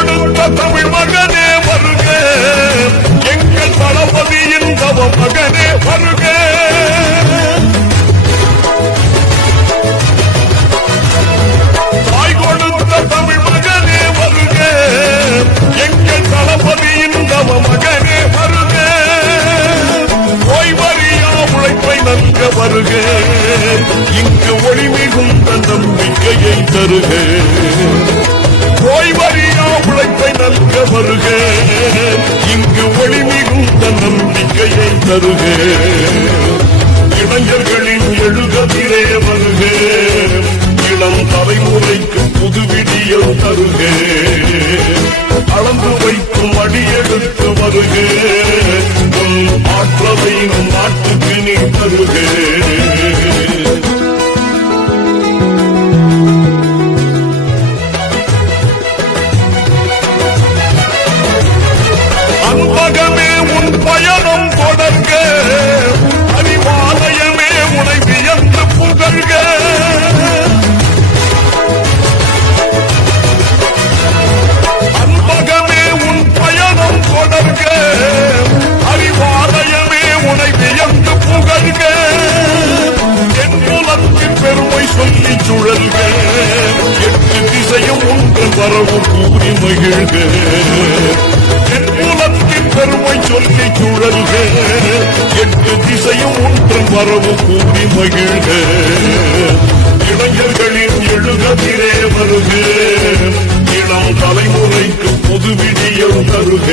கொடுத்த தமிழ் மகனே வருக, எங்கள் தளபதியின் தவ மகனே வருக. தாய் கொடுத்த தமிழ் மகனே வருக, எங்கள் தளபதியின் தவ மகனே வருக. ஓய்வறியா உழைப்பை நல்க வருக, இங்கு ஒளி மிகுந்த நம்பிக்கையை தருக. ஓய்வறியா உழைப்பை நல்க வருக, இங்கு ஒளி மிகுந்த நம்பிக்கையை தருக. இளைஞர்களின் எழுகதிரே வருக, இளம் தலைமுறைக்கு புது விடியல் தருக. அளந்து வைக்கும் அடியெடுத்து வருக, உன் ஆற்றலை நாட்டுக்கு நீ தருக. அன்பகமே உன் பயணம் தொடர்க, அறிவாலயமே உனை வியந்து புகழ்க. அன்பகமே உன் பயணம் தொடர்க, அறிவாலயமே உனை வியந்து புகழ்க. என் குலத்தின் பெருமை சொல்லி சுழல்க, எட்டு திசையும் ஒன்று வரவு கூறி மகிழ்க. என் குலத்தின் பெருமை சொல்லி சுழல்க, எட்டு திசையும் ஒன்று வரவு கூறி மகிழ்க. இளைஞர்களின் எழுகதிரே வருக, இளம் தலைமுறைக்கு புது விடியல் தருக.